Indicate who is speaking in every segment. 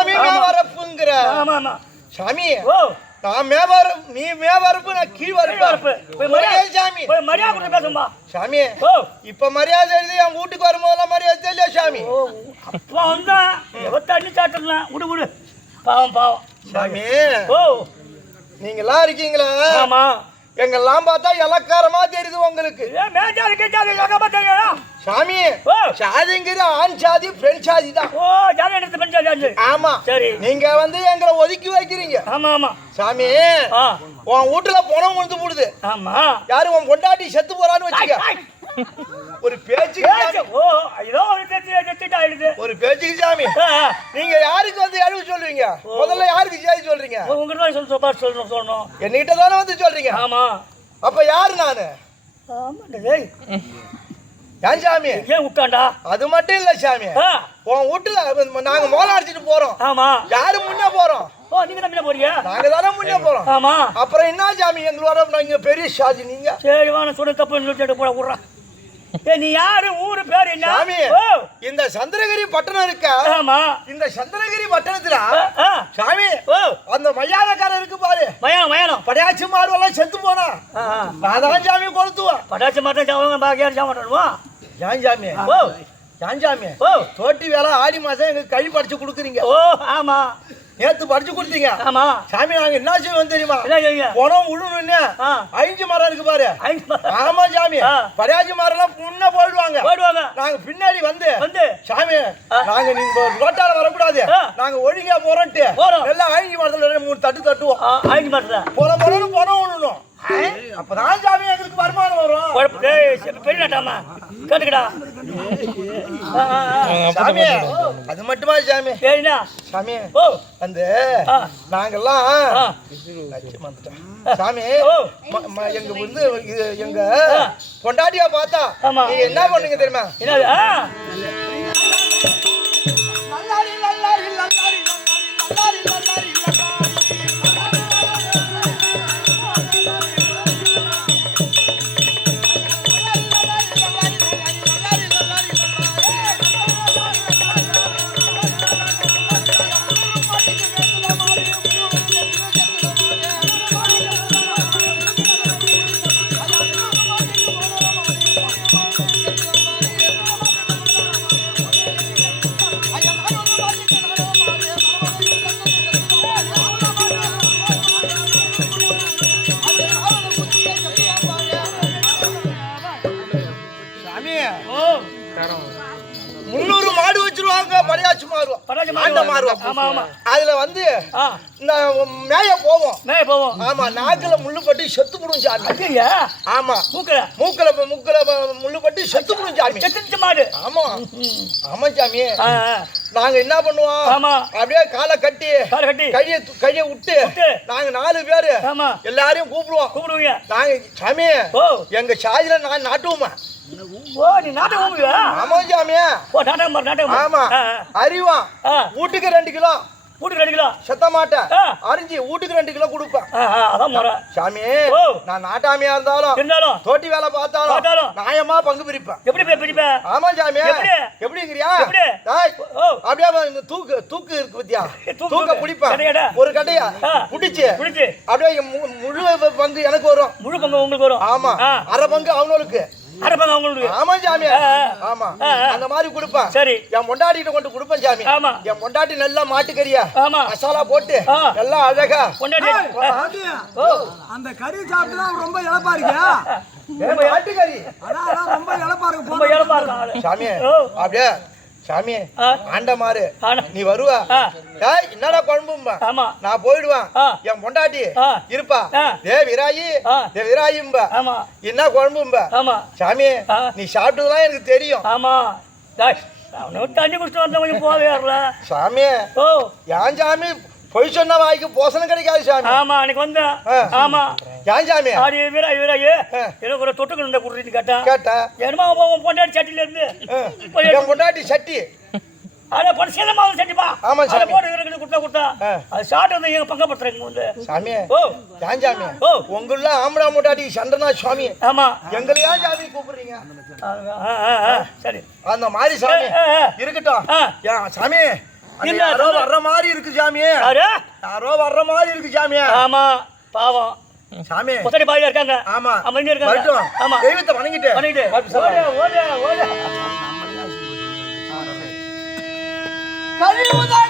Speaker 1: சாமி மேவரப்புங்கிற
Speaker 2: ஆமா. ஆமா
Speaker 1: சாமி
Speaker 2: ஓ.
Speaker 1: நான் மேவரம் நீ மேவரப்பு நான் கீழ்
Speaker 2: வரப்பு. போய் மரியாதை
Speaker 1: சாமி.
Speaker 2: போய் மரியாதை கொடுத்து பேசும்பா
Speaker 1: சாமி
Speaker 2: ஓ.
Speaker 1: இப்ப மரியாதை எழுதி என் வீட்டுக்கு வரும்போதெல்லாம் மரியாதை தெரியல சாமி?
Speaker 2: ஓ அப்பா வந்தா விடு விடு. பாவம் பாவம்.
Speaker 1: சாமி.
Speaker 2: ஓ.
Speaker 1: நீங்களாம் இருக்கீங்களா?
Speaker 2: ஆமா.
Speaker 1: எங்கெல்லாம் பார்த்தா இலக்காரமா தெரியுது உங்களுக்கு. சாமி
Speaker 2: ஓ.
Speaker 1: சாதிங்கிறது ஆண் சாதி பெண் சாதி தான்.
Speaker 2: ஓ ஜாதி எடுத்து பண்ணி ஜாதி
Speaker 1: ஆமா.
Speaker 2: சரி.
Speaker 1: நீங்க வந்து எங்களை ஒதுக்கி வைக்கிறீங்க.
Speaker 2: ஆமா ஆமா.
Speaker 1: சாமி உன் வீட்டுல பணம் விழுந்து போடுது.
Speaker 2: ஆமா.
Speaker 1: யாரு உன் கொண்டாட்டி செத்து போறான்னு வச்சுக்க. ஒரு சாமி.
Speaker 2: ஓ ஏதோ ஒரு ஆயிடுது
Speaker 1: ஒரு பேச்சுக்கு சாமி. நீங்க யாருக்கு சொல்லுவீங்க முதல்ல யாருக்கு சேதி சொல்றீங்க?
Speaker 2: உங்ககிட்ட தான் சொல்லணும் சொல்லணும் சொல்லணும் சொல்லணும்.
Speaker 1: என்கிட்ட தானே வந்து சொல்றீங்க?
Speaker 2: ஆமா.
Speaker 1: அப்ப யாரு நானு?
Speaker 2: ஆமாண்டா டேய்.
Speaker 1: ஏன் சாமி?
Speaker 2: ஏன் விட்டாண்டா
Speaker 1: அது மட்டும் இல்ல சாமி. உன் வீட்டுல நாங்க மோளம் அடிச்சிட்டு போறோம்.
Speaker 2: ஆமா.
Speaker 1: யாரு முன்னே போறோம்?
Speaker 2: ஓ நீங்க நம்பின போறீங்க?
Speaker 1: நாங்க தானே முன்னே போறோம்.
Speaker 2: ஆமா.
Speaker 1: அப்புறம் என்ன சாமி எங்களோட நீங்க பெரிய சாதி நீங்க?
Speaker 2: சரி வாங்க சொல்ல தப்பு சொல்லிட்டு போட விட்றான் நீ யாரு? ஊரு பேர் என்ன?
Speaker 1: இந்த சந்திரகிரி பட்டணம் இருக்க?
Speaker 2: ஆமா.
Speaker 1: இந்த சந்திரகிரி பட்டணத்துல. சாமி அந்த மையானக்காரர் இருக்கு பாரு.
Speaker 2: மயானம் மயானம்
Speaker 1: படையாச்சி மாடுவெல்லாம் செத்து போனா.
Speaker 2: ஆ, ஆ.
Speaker 1: நான் தான் சாமி கொளுத்துவேன்
Speaker 2: பட்டாச்சு மாட்டம் ஜாமம் பாக்கியார் ஜாமட்டணுமா
Speaker 1: ஏன் சாமி. ஏன் சாமி. தோட்டி வேலை ஆடி மாசம் எங்களுக்கு கழி படிச்சு கொடுக்குறீங்க.
Speaker 2: ஓ ஆமா.
Speaker 1: நேத்து படிச்சு கொடுத்தீங்க.
Speaker 2: ஆமா.
Speaker 1: சாமி நாங்க என்ன செய்வோம் தெரியுமா? பணம் உழுணுன்னு ஐந்து மரம் இருக்கு பாரு. ஆமா சாமி. படையாச்சி மரம் எல்லாம் முன்ன போயிடுவாங்க.
Speaker 2: போயிடுவாங்க.
Speaker 1: நாங்க பின்னாடி வந்து
Speaker 2: வந்து.
Speaker 1: சாமி. நாங்க நீங்க ரோட்டால வரக்கூடாது. நாங்க ஒழுங்கா போறோம்ட்டு
Speaker 2: போறோம்.
Speaker 1: எல்லாம் ஐந்து மரத்துல மூணு தட்டு தட்டுவோம்.
Speaker 2: ஐந்து மாட்டல
Speaker 1: போன போறோம்னு பணம் விடணும் அப்பதான் சாமி எங்களுக்கு வருமானம் வரும்.
Speaker 2: குழப்பம் டேய் சரி, பெரிய நாட்டாமா கேட்டுக்கடா.
Speaker 1: சாமி அது மட்டுமா சாமி?
Speaker 2: சரிண்ணா.
Speaker 1: சாமி
Speaker 2: ஓ.
Speaker 1: அந்த. நாங்கெல்லாம். சாமி எங்க வந்து எங்க பொண்டாட்டியா பார்த்தா. நீங்க என்ன பண்ணுங்க தெரியுமா?
Speaker 2: என்னது?
Speaker 1: மாறுவோம்
Speaker 2: ஆமா ஆமா.
Speaker 1: அதுல வந்து மேய போவோம்.
Speaker 2: மேய போவோம்.
Speaker 1: ஆமா நாக்குல முள்ளு பட்டு செத்து போடும் சாமி. ஆமா.
Speaker 2: மூக்கல?
Speaker 1: மூக்குல மூக்குல முள்ளு பட்டு செத்து போடும் சாமி.
Speaker 2: செத்துச்சு மாடு.
Speaker 1: ஆமா. ஆமா சாமி. நாங்க என்ன பண்ணுவோம்?
Speaker 2: ஆமா.
Speaker 1: அப்படியே காலை கட்டி
Speaker 2: கால் கட்டி.
Speaker 1: கைய கைய விட்டு. நாங்க நாலு பேரு
Speaker 2: ஆமா.
Speaker 1: எல்லாரையும் கூப்பிடுவோம்.
Speaker 2: கூப்பிடுவீங்க.
Speaker 1: நாங்க சாமி எங்க சாதியில நான் நாட்டுவோமா?
Speaker 2: ஓ நீ நாட்டம்
Speaker 1: ஆமா
Speaker 2: ஓ நாடகம் பாரு நாடகம் பாரு.
Speaker 1: ஆமா.
Speaker 2: ஆ.
Speaker 1: வீட்டுக்கு ரெண்டு கிலோ.
Speaker 2: வீட்டுக்கு ரெண்டு கிலோ.
Speaker 1: செத்த மாட்டேன். அரிஞ்சு வீட்டுக்கு ரெண்டு கிலோ கொடுப்பேன்.
Speaker 2: அதான் முறை.
Speaker 1: சாமி. நான் நாட்டாமையா இருந்தாலும்
Speaker 2: இருந்தாலும்.
Speaker 1: தோட்டி வேலை பார்த்தாலும்
Speaker 2: பார்த்தாலும்.
Speaker 1: நியாயமா பங்கு பிரிப்பேன்.
Speaker 2: எப்படி போய் பிடிப்ப
Speaker 1: ஆமா சாமி
Speaker 2: எப்படி? ஓ
Speaker 1: அப்படியே தூக்கு தூக்கு இருக்கு பத்தியா?
Speaker 2: தூக்கு.
Speaker 1: பிடிப்பேன்? ஒரு கட்டையா. பிடிச்சு
Speaker 2: பிடிச்சு.
Speaker 1: அப்படியே முழு பங்கு எனக்கு வரும்.
Speaker 2: முழு பங்கு உங்களுக்கு வரும்.
Speaker 1: ஆமா. அரை பங்கு அவனுக்கு
Speaker 2: அரை பங்கு அவங்களுக்கு.
Speaker 1: ஆமா சாமி. ஆமா. அந்த மாதிரி கொடுப்பேன்.
Speaker 2: சரி.
Speaker 1: என் பொண்டாட்டிட்ட கொண்டு கொடுப்பேன் சாமி.
Speaker 2: ஆமா.
Speaker 1: என் பொண்டாட்டி நல்லா மாட்டுக்கறியா?
Speaker 2: ஆமா.
Speaker 1: மசாலா போட்டு. எல்லாம் அழகா.
Speaker 2: கொண்டாடி
Speaker 3: அந்த கறி சாப்பிட்டு தான் ரொம்ப இழப்பா இருக்கியா
Speaker 1: மாட்டுக்கறி
Speaker 3: அதான் ரொம்ப இழப்பா இருக்கு
Speaker 2: ரொம்ப இழப்பா இருக்கும் ஆளு.
Speaker 1: சாமி. அப்படியே சாமி
Speaker 2: ஆ.
Speaker 1: ஆண்ட மாறு.
Speaker 2: ஆனா.
Speaker 1: நீ வருவா. என்னடா குழம்பும்பா? நான் போயிடுவேன். என் பொண்டாட்டி. இருப்பா.
Speaker 2: ஆ.
Speaker 1: ஏ விராயி
Speaker 2: ஆ.
Speaker 1: ஏ விராயிம்பா.
Speaker 2: ஆமா.
Speaker 1: என்ன குழம்பும்பா?
Speaker 2: ஆமா.
Speaker 1: சாமி. நீ சாப்பிட்டதுலாம் எனக்கு தெரியும்.
Speaker 2: ஆமா. டேய், அவனை தண்ணி குடிச்சிட்டு வந்த கொஞ்சம் போவேறல
Speaker 1: சாமி
Speaker 2: ஓ.
Speaker 1: ஏன் சாமி பொய் சொன்ன வாய்க்கு போசனம் கிடைக்காது சாமி.
Speaker 2: ஆமா அன்னைக்கு வந்தேன். ஆமா.
Speaker 1: ஏன் சாமி
Speaker 2: ஆடி வீரா வீராயி. எனக்கு ஒரு தொட்டுக்கு இருந்த குடுன்னு கேட்டான்
Speaker 1: கேட்டா.
Speaker 2: என்னமா அவன் பொண்டாடி சட்டில இருந்து
Speaker 1: என் பொண்டாட்டி சட்டி.
Speaker 2: போட்டு சேதமாக சட்டிப்பா.
Speaker 1: ஆமா, சாமி.
Speaker 2: போட்டு இவருக்கு கொடுத்தா கொடுத்தா.
Speaker 1: ஆ.
Speaker 2: அது சாப்பிட்டு வந்து எங்க பங்கப்படுத்துறாங்க வந்து.
Speaker 1: சாமி
Speaker 2: ஓ.
Speaker 1: ஏன் சாமி
Speaker 2: ஓ.
Speaker 1: உங்கள ஆம்பளை பொண்டாட்டி சண்டைனா சாமி.
Speaker 2: ஆமா.
Speaker 1: எங்களை ஏன் சாமி கூப்பிடுறீங்க?
Speaker 2: சரி.
Speaker 1: அந்த மாதிரி சாமி. இருக்கட்டும். சாமி யாரோ. வர்ற மாதிரி இருக்கு சாமி.
Speaker 2: யாரோ
Speaker 1: வர்ற மாதிரி இருக்கு சாமி.
Speaker 2: ஆமா பாவம்.
Speaker 1: சாமி.
Speaker 2: கொத்தடி பாதியா இருக்காங்க.
Speaker 1: ஆமா.
Speaker 2: ஆமா இங்க இருக்காங்க.
Speaker 1: வரட்டும்.
Speaker 2: ஆமா.
Speaker 1: தெய்வத்தை வணங்கிட்டு. சொல்லலாம்.
Speaker 2: ஓடு ஓடு ஓடு.
Speaker 3: கழிவுதடா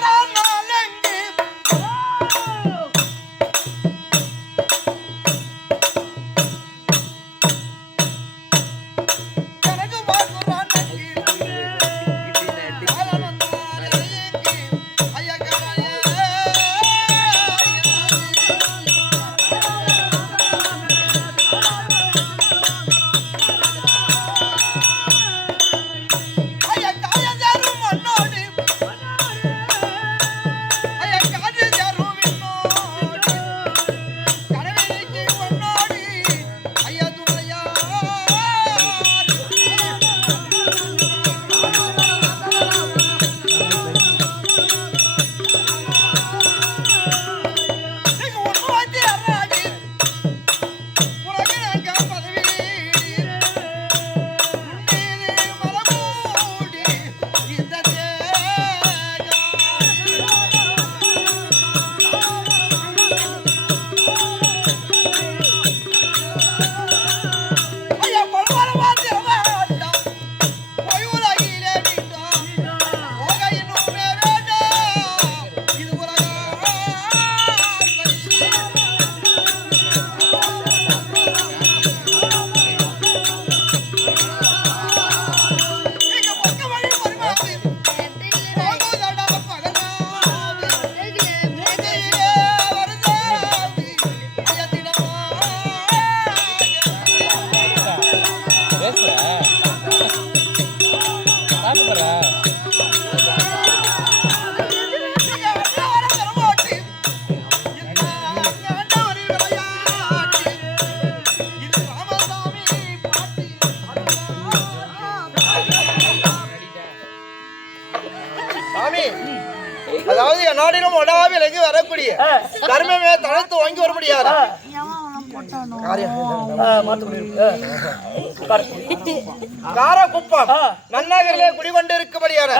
Speaker 1: காரக்குப்பம் நன்னாகரிலே குடிகொண்டு இருக்கபடியான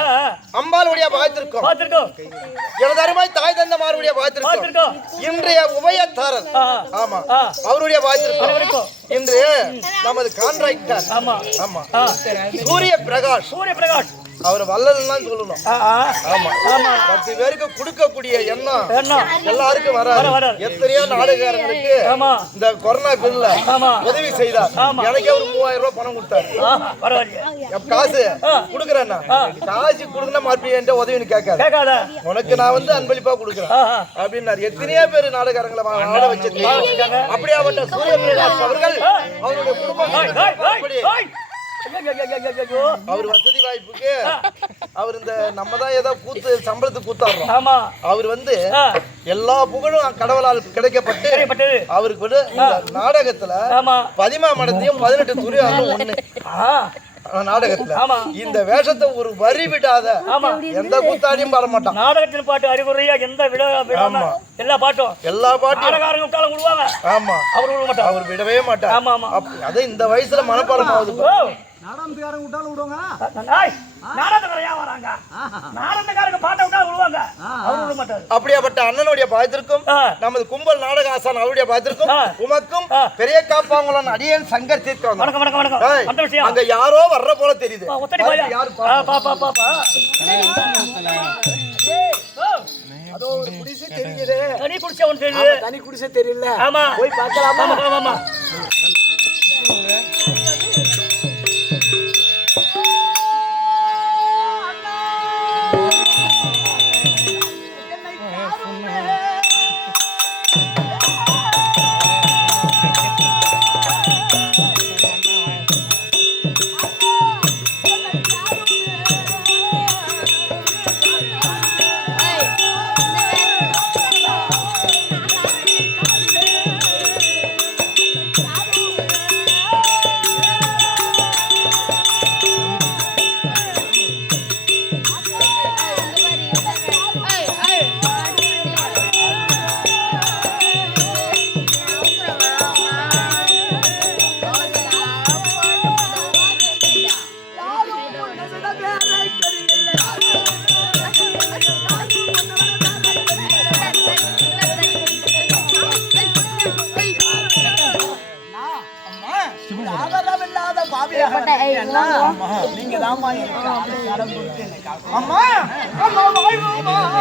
Speaker 1: அம்பாளுடைய
Speaker 2: பார்த்துருக்கோம்
Speaker 1: எனது அருமை தாய் தந்த மாருடைய
Speaker 2: பார்த்துருக்கோம்
Speaker 1: இன்றைய உபயத்தாரர். ஆமா. அவருடைய பாகத்திற்கும்.
Speaker 2: அனைவருக்கும்.
Speaker 1: இன்று நமது கான்ட்ராக்டர்
Speaker 2: ஆமா
Speaker 1: ஆமா. சூரிய பிரகாஷ்
Speaker 2: சூரிய பிரகாஷ்
Speaker 1: அவர் வல்லல் தான் சொல்லணும். ஆமா.
Speaker 2: ஆமா.
Speaker 1: பத்து பேருக்கு கொடுக்கக்கூடிய எண்ணம் எல்லாருக்கும்
Speaker 2: வர,
Speaker 1: வராது. எத்தனையோ நாடுகாரங்களுக்கு
Speaker 2: ஆமா.
Speaker 1: இந்த கொரோனா பில்ல
Speaker 2: ஆமா.
Speaker 1: உதவி செய்தார். எனக்கே ஒரு மூவாயிரம் ரூபாய் பணம் கொடுத்தாரு. காசு. குடுக்கறேன்னா? காசு கொடுக்கணும் மறுபடியும் என்கிட்ட உதவின்னு கேட்காது. உனக்கு நான் வந்து அன்பளிப்பா கொடுக்குறேன். அப்படின்னாரு. எத்தனையோ பேர் நாடகாரங்களை ஆட வச்சிருக்கீங்க. சூரிய பிரகாஷ் அவர்கள் அவருடைய குடும்பம் அவர் வசதி வாய்ப்புக்கு அவர் இந்த நம்ம தான் ஏதோ கூத்து சம்பளத்துக்கு கூத்தாடுறோம்.
Speaker 2: ஆமா.
Speaker 1: அவர் வந்து எல்லா புகழும் கடவுளால் கிடைக்கப்பட்டு. அவருக்கு வந்து நாடகத்துல
Speaker 2: ஆமா.
Speaker 1: பதிமா மடத்தையும் பதினெட்டு துரியாலும் ஒண்ணு. நாடகத்துல.
Speaker 2: ஆமா.
Speaker 1: இந்த வேஷத்தை ஒரு வரி விடாத
Speaker 2: ஆமா.
Speaker 1: எந்த கூத்தாடியும் பாட மாட்டான்.
Speaker 2: நாடகத்தின் பாட்டு அறிவுரையா எந்த விட விடாம. எல்லா பாட்டும்.
Speaker 1: எல்லா பாட்டையும்
Speaker 2: நாடகாரங்க விட்டாலும் விடுவாங்க.
Speaker 1: ஆமா.
Speaker 2: அவர் விட மாட்டார்.
Speaker 1: அவர் விடவே மாட்டார்.
Speaker 2: ஆமா ஆமா.
Speaker 1: அது இந்த வயசுல மனப்பாடம் ஆகுது
Speaker 2: ஓ
Speaker 3: நாடாமத்துக்காரங்க விட்டாலும் விடுவாங்க.
Speaker 2: ஏன் வராங்க? நாடகக்காரங்க பாட்டை விட்டா விடுவாங்க. அவர் விட மாட்டாரு.
Speaker 1: அப்படியாப்பட்ட அண்ணனுடைய பாயத்திற்கும்
Speaker 2: ஆ.
Speaker 1: நமது கும்பல் நாடக ஆசான் அவருடைய பாயத்திற்கும். உமக்கும். பெரிய காப்பாங்குளன் அடியேன் சங்கர் தீர்க்க வந்தான்.
Speaker 2: வணக்கம் வணக்கம் வணக்கம்.
Speaker 1: ஏய்,
Speaker 2: அந்த விஷயம்.
Speaker 1: அங்க யாரோ வர்ற போல தெரியுது. யாரு
Speaker 2: ஆ, பா பா பா பா ஓ,
Speaker 3: அதோ ஒரு குடிசை தெரியுது.
Speaker 2: தனி குடிச்ச ஒன்று தெரியுது.
Speaker 3: தனி குடிசை தெரியல.
Speaker 2: ஆமா.
Speaker 3: போய் பார்க்கலாமா?
Speaker 2: ஆமா ஆமா
Speaker 3: நீங்க தான்
Speaker 1: அம்மா அம்மா வாய்ப்பு oh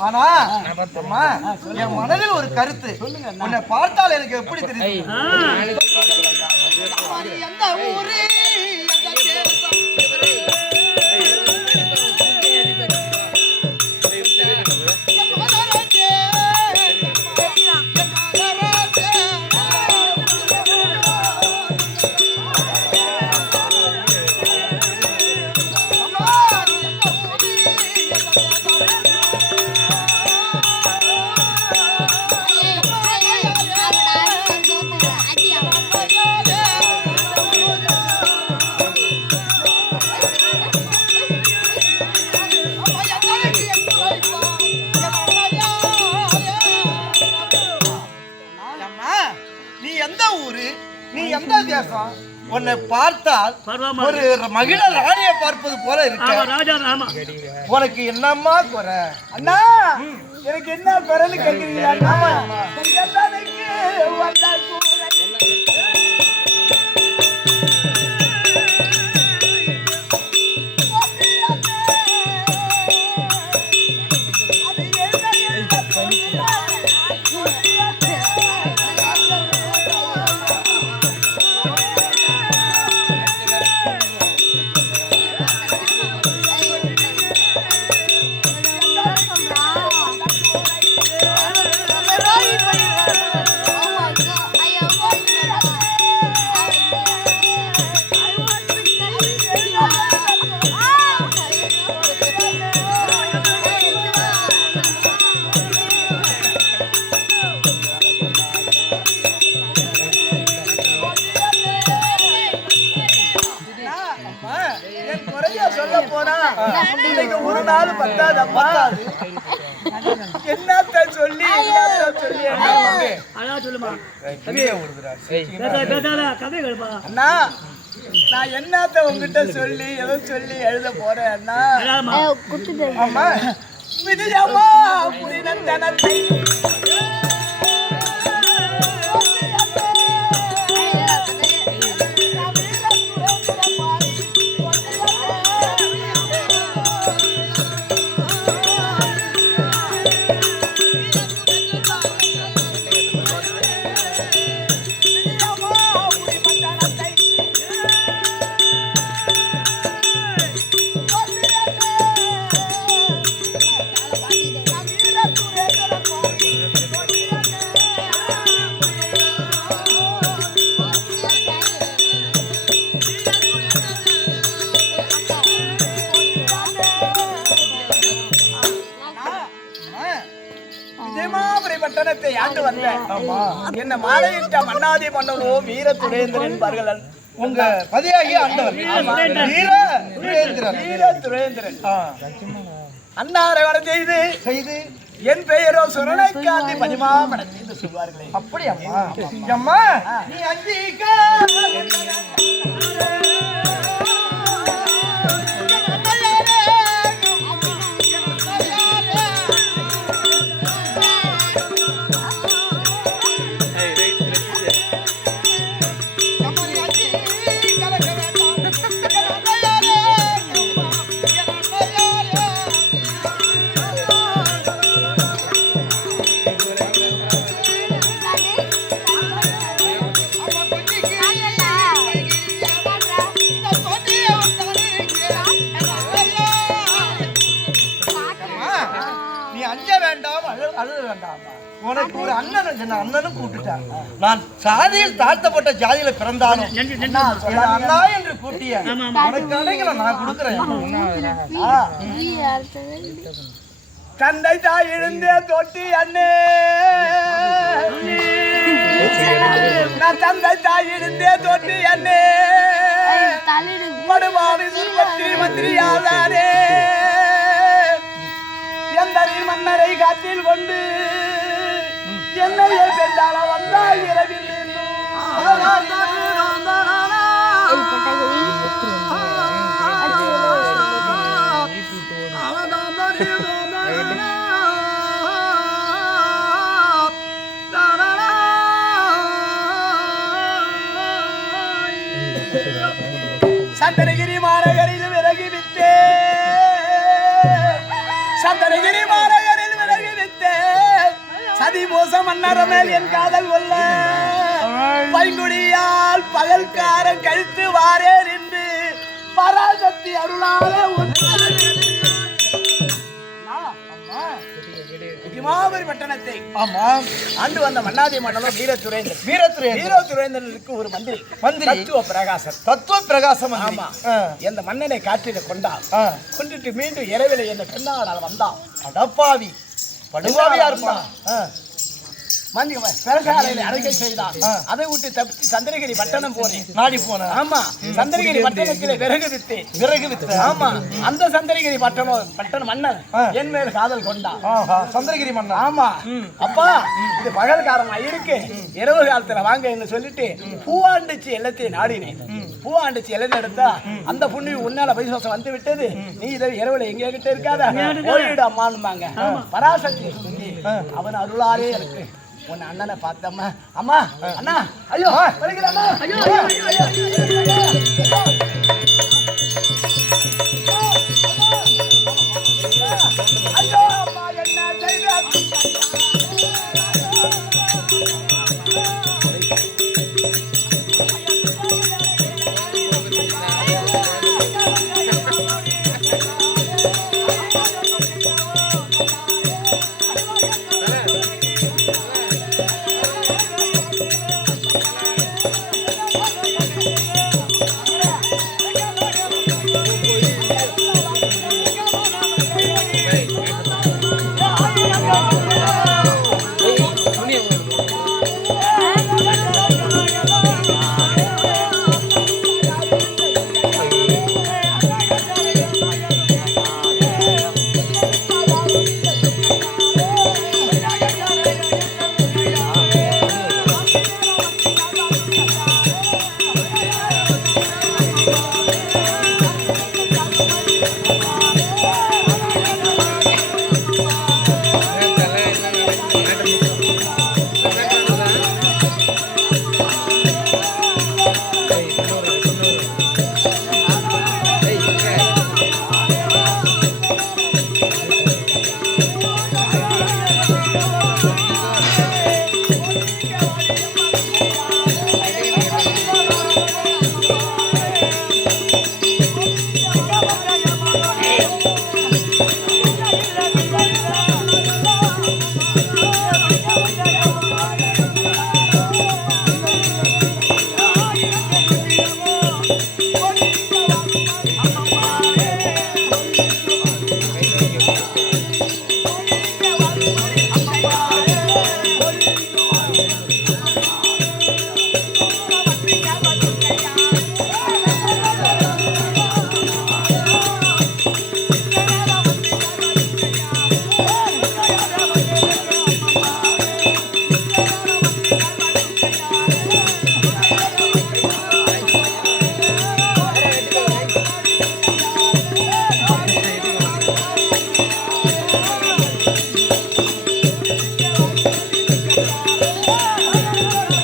Speaker 1: ஆனா அம்மா என் மனதில் ஒரு கருத்து. உன்னை பார்த்தால் எனக்கு எப்படி தெரியும்? எந்த ஊரு? பார்த்தால் ஒரு மகிழ ராணியை பார்ப்பது போல இருக்க. உனக்கு என்னம்மா குறை?
Speaker 3: அண்ணா எனக்கு என்ன பிறன்னு கேட்கிறீங்களா ஒரு நாள் பத்தாது அம்மா என்னத்த சொல்லி என்னத்த சொல்லி?
Speaker 2: அதான் சொல்லுமா.
Speaker 3: அண்ணா நான் என்னத்த உங்ககிட்ட சொல்லி எதை சொல்லி எழுத போறேன் அண்ணா?
Speaker 2: அதாம்மா
Speaker 3: அம்மா விதியம்மா புரிதனத்தை மன்னாதி மன்னனோ வீர துரேந்திரன் என்பார்கள்.
Speaker 1: உங்க பதியாகி ஆண்டவர். வீர
Speaker 3: துரேந்திரன்.
Speaker 1: ஆ,
Speaker 3: அன்னாரை வர செய்து
Speaker 1: செய்து
Speaker 3: என் பெயரோ சுரணைக்காந்தி என்று சொல்வார்களே.
Speaker 1: அப்படி அம்மா. அம்மா நீ அஞ்சிக்கா சொன்ன அண்ணனும் கூப்பிட்டுட்டான் நான் சாதியில் தாழ்த்தப்பட்ட ஜாதியில பிறந்தாலும் அண்ணா என்று. உனக்கு கிடைக்கல நான் கொடுக்குறேன்.
Speaker 3: தந்தை தாய் இழந்தே தொட்டி அண்ணே. நான் தந்தை தாய் இழந்தே தொட்டி அண்ணே. படுவாவி மந்திரி மந்திரியாதாரே எந்த மன்னரை காட்டில் கொண்டு என்னையே பெண்டால வந்தா இரவில் சந்தனகிரி மாநகரிலும் சதி மோசம் மன்னரமேல் என் காதல் கொல்ல பைங்குடியால் பகல்காரன் கழித்து வாரேன் என்று பராசக்தி அருளால மாபெரும் பட்டணத்தை
Speaker 1: ஆமா.
Speaker 3: ஆண்டு வந்த மன்னாதி
Speaker 1: வீரத்துறை
Speaker 3: வீரத்துறைந்தனுக்கு ஒரு மந்திரி.
Speaker 1: மந்திரி.
Speaker 3: தத்துவ பிரகாசன்.
Speaker 1: தத்துவ பிரகாசம்
Speaker 3: ஆமா.
Speaker 1: ஆ.
Speaker 3: எந்த மன்னனை காற்றில கொண்டான். கொண்டுட்டு மீண்டும் இரவில என்ன பெண்ணாடால் வந்தான்.
Speaker 1: அடப்பாவி. இருப்பான்
Speaker 3: அடைக்கை செய்தான்
Speaker 1: ஆ.
Speaker 3: அதை விட்டு தப்பிச்சு சந்திரகிரி பட்டணம் போனேன்.
Speaker 1: நாடி
Speaker 3: ஆமா. சந்திரகிரி பட்டணத்திலே விறகு
Speaker 1: விறகு வித்து
Speaker 3: ஆமா. அந்த சந்திரகிரி பட்டணம் பட்டண மன்னன்
Speaker 1: ஆ.
Speaker 3: என் மேல் காதல் கொண்டான்
Speaker 1: சந்திரகிரி
Speaker 3: ஆமா. அப்பா இது பகல்காரமா இருக்கு. இரவு காலத்துல வாங்கன்னு சொல்லிட்டு பூவாண்டுச்சு எல்லாத்தையும் நாடினேன். பூவாண்டுச்சு எல்லாம் எடுத்தா அந்த புண்ணு உன்னால பைசாசம் வந்து விட்டது. நீ இதை இரவுல எங்க கிட்ட இருக்காத. போயிடு அம்மான்னுமாங்க பராசக்தி சொல்லி அவன் அருளாலே இருக்கு. உன் அண்ணனை பார்த்தம்மா அம்மா அண்ணா ஐயோ வருகிறேம்மா. ஐயோ ஐயோ, ஐயோ, ஐயோ, ஐயோ, ஐயோ. ஐயோ அம்மா என்ன செய்த Thank you.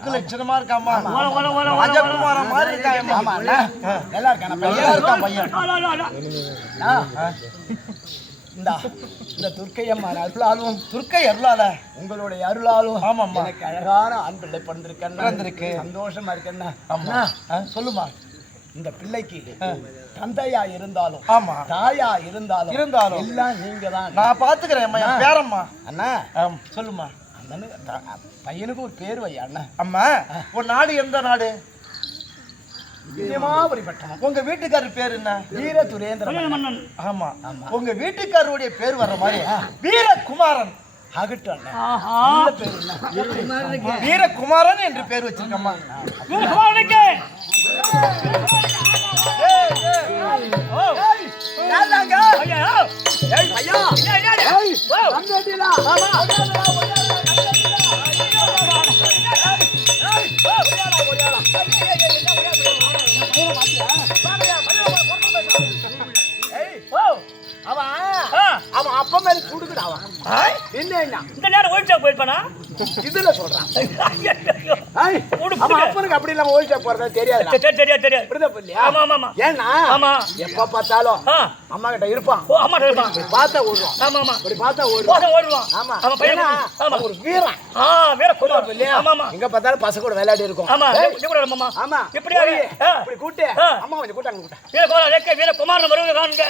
Speaker 3: மூக்கு லட்சணமா இருக்காமா. ராஜகுமார மாதிரி இருக்காமா
Speaker 1: நல்லா
Speaker 3: நல்லா
Speaker 1: பையன்? இந்தா, இந்த துர்க்கையம்மா அருளாலும்
Speaker 3: துர்க்கை அருளால
Speaker 1: உங்களுடைய அருளாலும்
Speaker 3: ஆமாம்மா.
Speaker 1: எனக்கு அழகான ஆண் பிள்ளை பிறந்திருக்கேன்
Speaker 3: பிறந்திருக்கு.
Speaker 1: சந்தோஷமா இருக்கேன்னா
Speaker 3: ஆ, சொல்லுமா.
Speaker 1: இந்த பிள்ளைக்கு தந்தையா இருந்தாலும்
Speaker 3: ஆமா.
Speaker 1: தாயா இருந்தாலும்
Speaker 3: இருந்தாலும்.
Speaker 1: எல்லாம் நீங்க தான்
Speaker 3: நான் பாத்துக்கிறேன் அம்மா. பேரம்மா.
Speaker 1: அண்ணா
Speaker 3: சொல்லுமா.
Speaker 1: பையனுக்கு ஒரு பேர் வை அண்ணா.
Speaker 3: அம்மா உன் நாடு எந்த நாடு? உங்க வீட்டுக்காரர் பேர் என்ன?
Speaker 1: வீர துரேந்திர
Speaker 2: பையன் மன்னன்.
Speaker 3: ஆமா. உங்க வீட்டுக்காரருடைய பேர் வர்ற மாதிரி வீரகுமாரன். வீரகுமாரன் என்று பேர் வச்சிருக்கம்மா.
Speaker 1: ஐயா. அப்படி இல்லாம ஓய்ச்சா போறதா தெரியாதுடா.
Speaker 2: சரி, தெரியாது தெரியாது.
Speaker 1: இப்படிதான் இல்லையா
Speaker 2: ஆமா ஆமா
Speaker 1: ஏன்னா
Speaker 2: ஆமா.
Speaker 1: எப்ப பார்த்தாலும். அம்மா கிட்ட இருப்பான்.
Speaker 2: ஓ அம்மா இருப்பான்.
Speaker 1: இப்படி பார்த்தா ஓடுவான்.
Speaker 2: ஆமா ஆமா.
Speaker 1: இப்படி பார்த்தா ஓடுவான்.
Speaker 2: ஓடுவான்
Speaker 1: ஆமா.
Speaker 2: அவன் பையன் ஆமா.
Speaker 1: ஒரு வீரன்.
Speaker 2: ஆ வீர குமார்
Speaker 1: இல்லையா
Speaker 2: ஆமா ஆமா.
Speaker 1: எங்க பார்த்தாலும் பசங்க கூட விளையாடி இருக்கும்.
Speaker 2: ஆமா நீ கூட மாமா?
Speaker 1: ஆமா.
Speaker 2: ஆ.
Speaker 1: இப்படி கூட்டு. அம்மா கொஞ்சம் கூட்டாங்க கூட்ட
Speaker 2: வீர குமார் வீர குமார் வருவது காண்க.